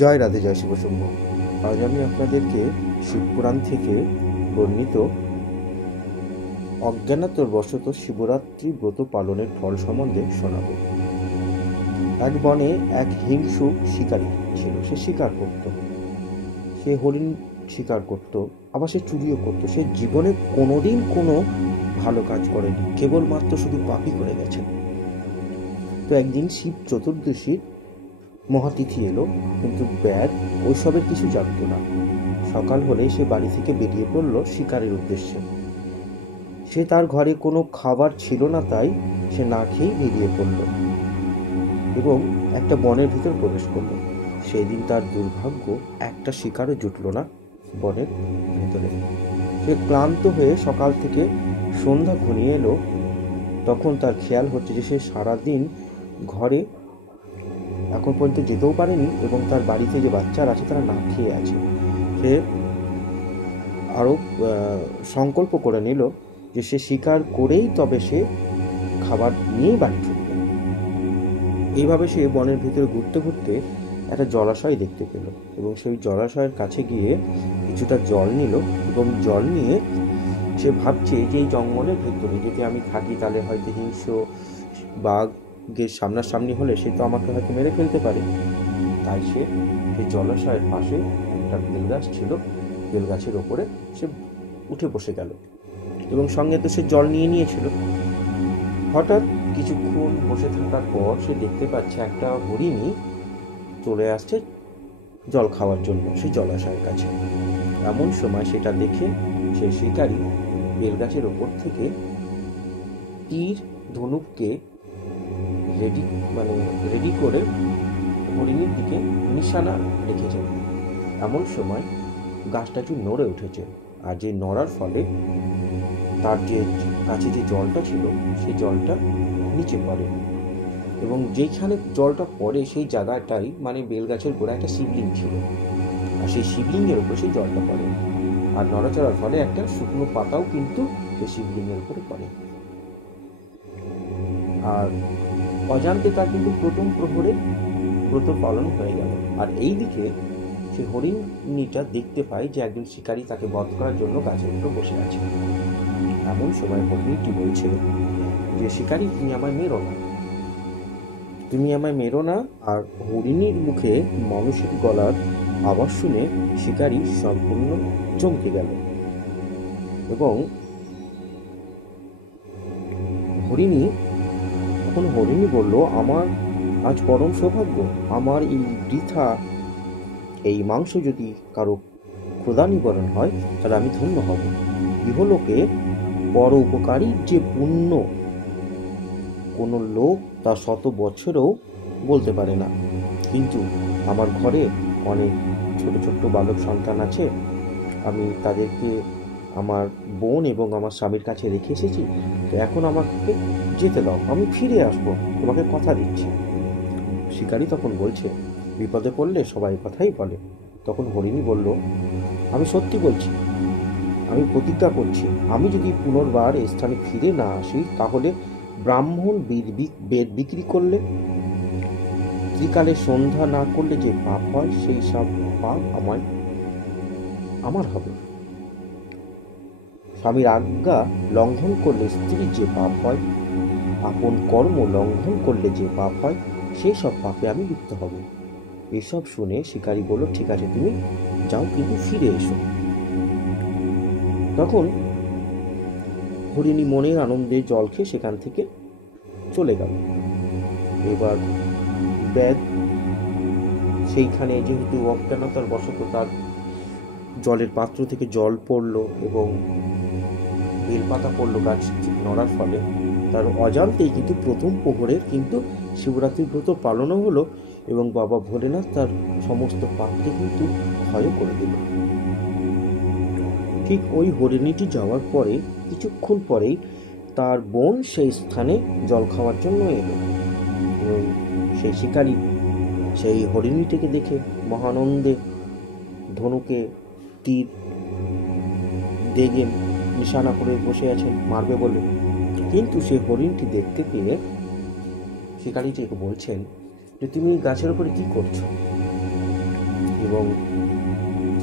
জয় রাধে, জয় শিবশম্ভু। আজ আমি আপনাদেরকে শিবপুরাণ থেকে বর্ণিত অজ্ঞাতবশত শিবরাত্রি ব্রত পালনের ফল সম্বন্ধে শোনাব। এক বনে এক হিংস্র শিকারী ছিল। সে শিকার করত, সে হরিণ শিকার করত, আবার সে চুরিও করত। সে জীবনে কোনোদিন কোনো ভালো কাজ করেনি, কেবলমাত্র শুধু পাপই করে গেছে। তো একদিন শিব চতুর্দশীর মহাতিথি এলো, কিন্তু ব্যাগ ওইসবের কিছু জানতো না। সকাল হলে সে বাড়ি থেকে বেরিয়ে পড়ল শিকারের উদ্দেশ্যে। সে তার ঘরে কোনো খাবার ছিল না, তাই সে না খেয়েই বেরিয়ে পড়ল এবং একটা বনের ভিতর প্রবেশ করলো। সেই দিন তার দুর্ভাগ্য, একটা শিকারও জুটল না বনের ভেতরে। সে ক্লান্ত হয়ে সকাল থেকে সন্ধ্যা ঘনিয়ে এলো। তখন তার খেয়াল হচ্ছে যে সে সারাদিন ঘরে এখন পর্যন্ত যেতেও পারেনি এবং তার বাড়িতে যে বাচ্চারা আছে তারা না খেয়ে আছে। সে আরও সংকল্প করে নিল যে সে শিকার করেই তবে সে খাবার নিয়েই বাড়ি ফিরবে। এইভাবে সে বনের ভিতরে ঘুরতে ঘুরতে একটা জলাশয় দেখতে পেল এবং সেই জলাশয়ের কাছে গিয়ে কিছুটা জল নিল এবং জল নিয়ে সে ভাবছে যে এই জঙ্গলের ভেতরে যদি আমি থাকি তাহলে হয়তো হিংস্র বাঘের সামনাসামনি হলে সে তো আমাকে হয়তো মেরে ফেলতে পারে। তাই সে সেই জলাশয়ের পাশে একটা বেলগাছ ছিল, বেলগাছের ওপরে সে উঠে বসে গেল এবং সঙ্গে তো সে জল নিয়ে নিয়েছিল। হঠাৎ কিছুক্ষণ বসে থাকার পর সে দেখতে পাচ্ছে একটা হরিণী চলে আসছে জল খাওয়ার জন্য সেই জলাশয়ের কাছে। এমন সময় সেটা দেখে সে শিকারী বেলগাছের ওপর থেকে তীর ধনুককে রেডি করে হরিণীর দিকে নিশানা রেখেছে। এমন সময় গাছটা একটু নড়ে উঠেছে, আর যে নড়ার ফলে তার যে কাছে যে জলটা ছিল সেই জলটা নিচে পড়ে এবং যেখানে জলটা পড়ে সেই জায়গাটাই বেলগাছের গোড়ায় একটা শিবলিঙ্গ ছিল, আর সেই শিবলিঙ্গের উপর সেই জলটা পড়ে। আর নড়াচড়ার ফলে একটা শুকনো পাতাও কিন্তু সেই শিবলিঙ্গের উপরে পড়ে। আর অজান্তে তার কিন্তু প্রথম প্রহরে ব্রত পালন হয়ে গেল। আর এই দিকে সে হরিণীটা দেখতে পায় যে একজন শিকারী তাকে বধ করার জন্য গাছের উপর বসে আছে। এমন সময় হরিণীটি বলছে যে শিকারী, তুমি আমায় মেরো না, তুমি আমায় মেরো না। আর হরিণীর মুখে মানুষের গলার আওয়াজ শুনে শিকারী সম্পূর্ণ চমকে গেল এবং হরিণী বলল, আমার আজ পরম সৌভাগ্য। আমার এই মাংস যদি কারো ক্ষুধা নিবারণ হয় তাহলে আমি ধন্য হব। ইহলোকে পর উপকারী যে পুণ্য কোনো লোক তা 100 বছরেও বলতে পারে না। কিন্তু আমার ঘরে অনেক ছোট ছোট্ট বালক সন্তান আছে, আমি তাদেরকে আমার বোন এবং আমার স্বামীর কাছে রেখে এসেছি। তো এখন আমাকে যেতে দাও, আমি ফিরে আসবো, তোমাকে কথা দিচ্ছি। শিকারী তখন বলছে, বিপদে পড়লে সবাই কথাই বলে। তখন হরিণী বলল, আমি সত্যি বলছি, আমি প্রতিজ্ঞা করছি, আমি যদি পুনর্বার এই স্থানে ফিরে না আসি তাহলে ব্রাহ্মণ বেদ বিক্রি করলে, ত্রিকালে সন্ধ্যা না করলে যে পাপ হয় সেই সব পাপ আমার হবে। স্বামীর আজ্ঞা লঙ্ঘন করলে স্ত্রীর যে পাপ হয়, আপন কর্ম লঙ্ঘন করলে যে পাপ হয়, সেই সব পাপে আমি লিপ্ত হব। এসব শুনে শিকারী বলল, ঠিক আছে, তুমি যাও, কিন্তু ফিরে এসো। তখন হরিণী মনের আনন্দে জল খেয়ে সেখান থেকে চলে গেল। এবার ব্যাগ সেইখানে যেহেতু অজ্ঞানতার বশত তার জলের পাত্র থেকে জল পড়লো এবং বেলপাতা পড়লো গাছ নড়ার ফলে, তার অজান্তেই কিন্তু প্রথম প্রহরের কিন্তু শিবরাত্রি ব্রত পালনও হলো এবং বাবা ভোলেনাথ তার সমস্ত পাপকে কিন্তু ক্ষয় করে দিল। ঠিক ওই হরিণীটি যাওয়ার পরে কিছুক্ষণ পরেই তার বোন সেই স্থানে জল খাওয়ার জন্য এলো এবং সেই শিকারী সেই হরিণীটিকে দেখে মহানন্দে ধনুকে তীর দেগে নিশানা করে বসে আছেন মারবে বলে। কিন্তু সেই হরিণটি দেখতে পেয়ে শিকারীটিকে বলছেন যে, তুমি গাছের উপরে কি করছো? এবং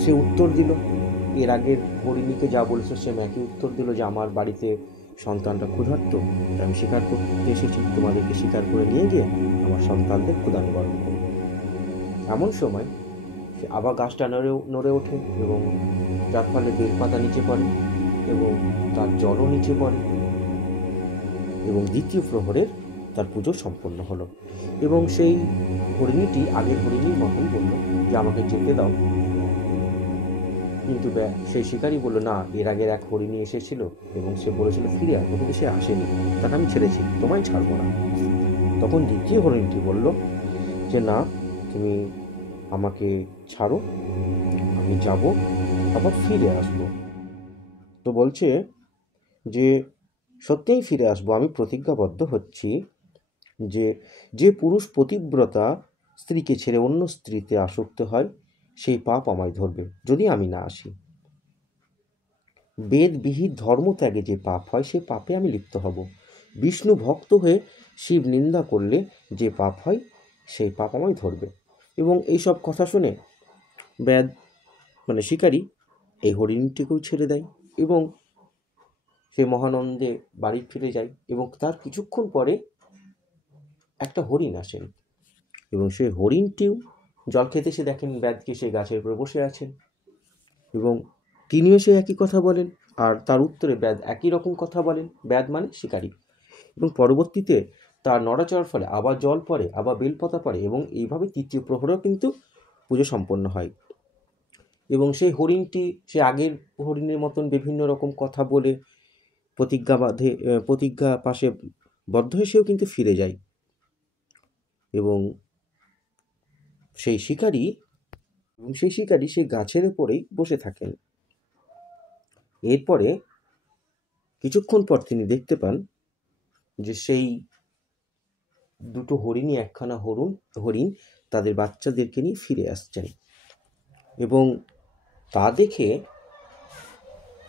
সে উত্তর দিল, এর আগের হরিণীকে যা বলেছে সেম একই উত্তর দিল যে আমার বাড়িতে সন্তানটা ক্ষুধার্ত, আমি শিকার করতে এসেছি, তোমাদেরকে শিকার করে নিয়ে গিয়ে আমার সন্তানদের ক্ষুধা নিবারণ করব। এমন সময় সে আবার গাছটা নড়ে ওঠে এবং যার ফলে বেলপাতা নিচে পড়ে এবং তার জলও নিচে পড়ে এবং দ্বিতীয় প্রহরের তার পুজো সম্পন্ন হলো। এবং সেই হরিণীটি আগের হরিণীর মতন বলল যে আমাকে যেতে দাও, কিন্তু সেই শিকারী বলল না, এর আগের এক হরিণী এসেছিল এবং সে বলেছিল ফিরে আসবো, কিন্তু সে আসেনি, তাকে আমি ছেড়েছি, তোমায় ছাড়বো না। তখন দ্বিতীয় হরিণীটি বলল যে না, তুমি আমাকে ছাড়ো, আমি যাব, আবার ফিরে আসবো। তো বলছে যে সত্যিই ফিরে আসবো, আমি প্রতিজ্ঞাবদ্ধ হচ্ছি যে যে পুরুষ পতিব্রতা স্ত্রীকে ছেড়ে অন্য স্ত্রীতে আসক্ত হয় সেই পাপ আমায় ধরবে যদি আমি না আসি। বেদবিহিত ধর্মত্যাগে যে পাপ হয় সে পাপে আমি লিপ্ত হব। বিষ্ণু ভক্ত হয়ে শিব নিন্দা করলে যে পাপ হয় সেই পাপ আমায় ধরবে। এবং এইসব কথা শুনে ব্যাদ মানে শিকারী এই হরিণটিকেও ছেড়ে দেয় এবং সে মহানন্দে বাড়ি ফিরে যায়। এবং তার কিছুক্ষণ পরে একটা হরিণ আসেন এবং সেই হরিণটিও জল খেতে এসে দেখেন ব্যাদকে সে গাছের উপরে বসে আছেন এবং তিনিও সে একই কথা বলেন আর তার উত্তরে ব্যাদ একই রকম কথা বলেন। ব্যাদ মানে শিকারী। এবং পরবর্তীতে তার নড়াচড়ার ফলে আবার জল পড়ে, আবার বেলপাতা পড়ে এবং এইভাবে তৃতীয় প্রহরেও কিন্তু পুজো সম্পন্ন হয়। এবং সেই হরিণটি সে আগের হরিণের মতন বিভিন্ন রকম কথা বলে প্রতিজ্ঞা পাশে বদ্ধ হয়ে সেও কিন্তু ফিরে যায়। এবং সেই শিকারী সেই গাছের উপরেই বসে থাকেন। এরপরে কিছুক্ষণ পর তিনি দেখতে পান যে সেই দুটো হরিণই একখানা হরিণ তাদের বাচ্চাদেরকে নিয়ে ফিরে আসছেন এবং তা দেখে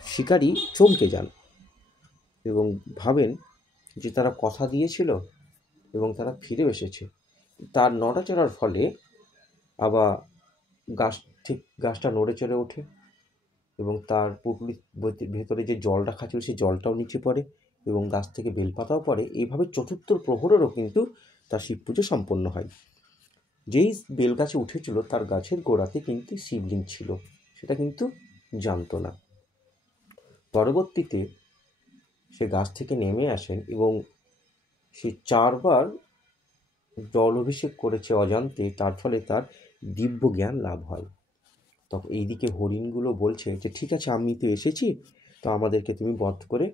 শিকারী চমকে যান এবং ভাবেন যে তারা কথা দিয়েছিল এবং তারা ফিরে এসেছে। তার নড়াচড়ার ফলে আবার গাছটা নড়ে চড়ে ওঠে এবং তার পুটলির ভেতরে যে জল রাখা ছিল সেই জলটাও নিচে পড়ে এবং গাছ থেকে বেলপাতাও পড়ে। এইভাবে চতুর্থ প্রহরেরও কিন্তু তার শিব পুজো সম্পন্ন হয়। যেই বেলগাছে উঠেছিল তার গাছের গোড়াতে কিন্তু শিবলিঙ্গ ছিল, সেটা কিন্তু জানতো না। পরবর্তীতে সে গাছ থেকে নেমে আসেন এবং সে 4 বার জল অভিষেক করেছে অজান্তে, তার ফলে তার দিব্য জ্ঞান লাভ হয়। তখন এইদিকে হরিণগুলো বলছে যে ঠিক আছে, আমি তো এসেছি, তো আমাদেরকে তুমি বধ করে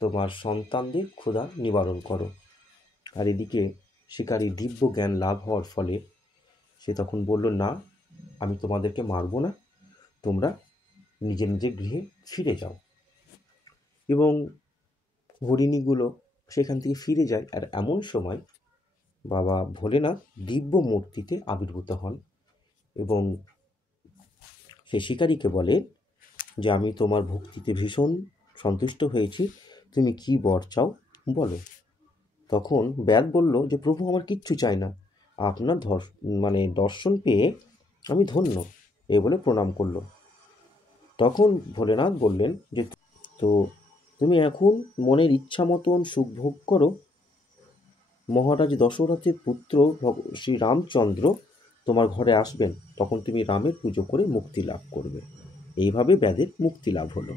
তোমার সন্তানদের ক্ষুধা নিবারণ করো। আর এদিকে শিকারী দিব্য জ্ঞান লাভ হওয়ার ফলে সে তখন বলল না, আমি তোমাদেরকে মারব না, তোমরা নিজের নিজের গৃহে ফিরে যাও। এবং হরিণীগুলো সেখান থেকে ফিরে যায়। আর এমন সময় বাবা ভোলেনাথ দিব্য মূর্তিতে আবির্ভূত হন এবং সে শিকারীকে বলে যে আমি তোমার ভক্তিতে ভীষণ সন্তুষ্ট হয়েছি, তুমি কি বর চাও বলো। তখন ব্যাদ বলল যে প্রভু, আমার কিচ্ছু চাই না, আপনার দর্শন পেয়ে আমি ধন্য, এ বলে প্রণাম করলো। তখন ভোলেনাথ বললেন যে তো তুমি এখন মনের ইচ্ছা মতন সুখ ভোগ করো, মহারাজ দশরথের পুত্র শ্রী রামচন্দ্র তোমার ঘরে আসবেন, তখন তুমি রামের পুজো করে মুক্তি লাভ করবে। এইভাবে ব্যাদের মুক্তি লাভ হলো।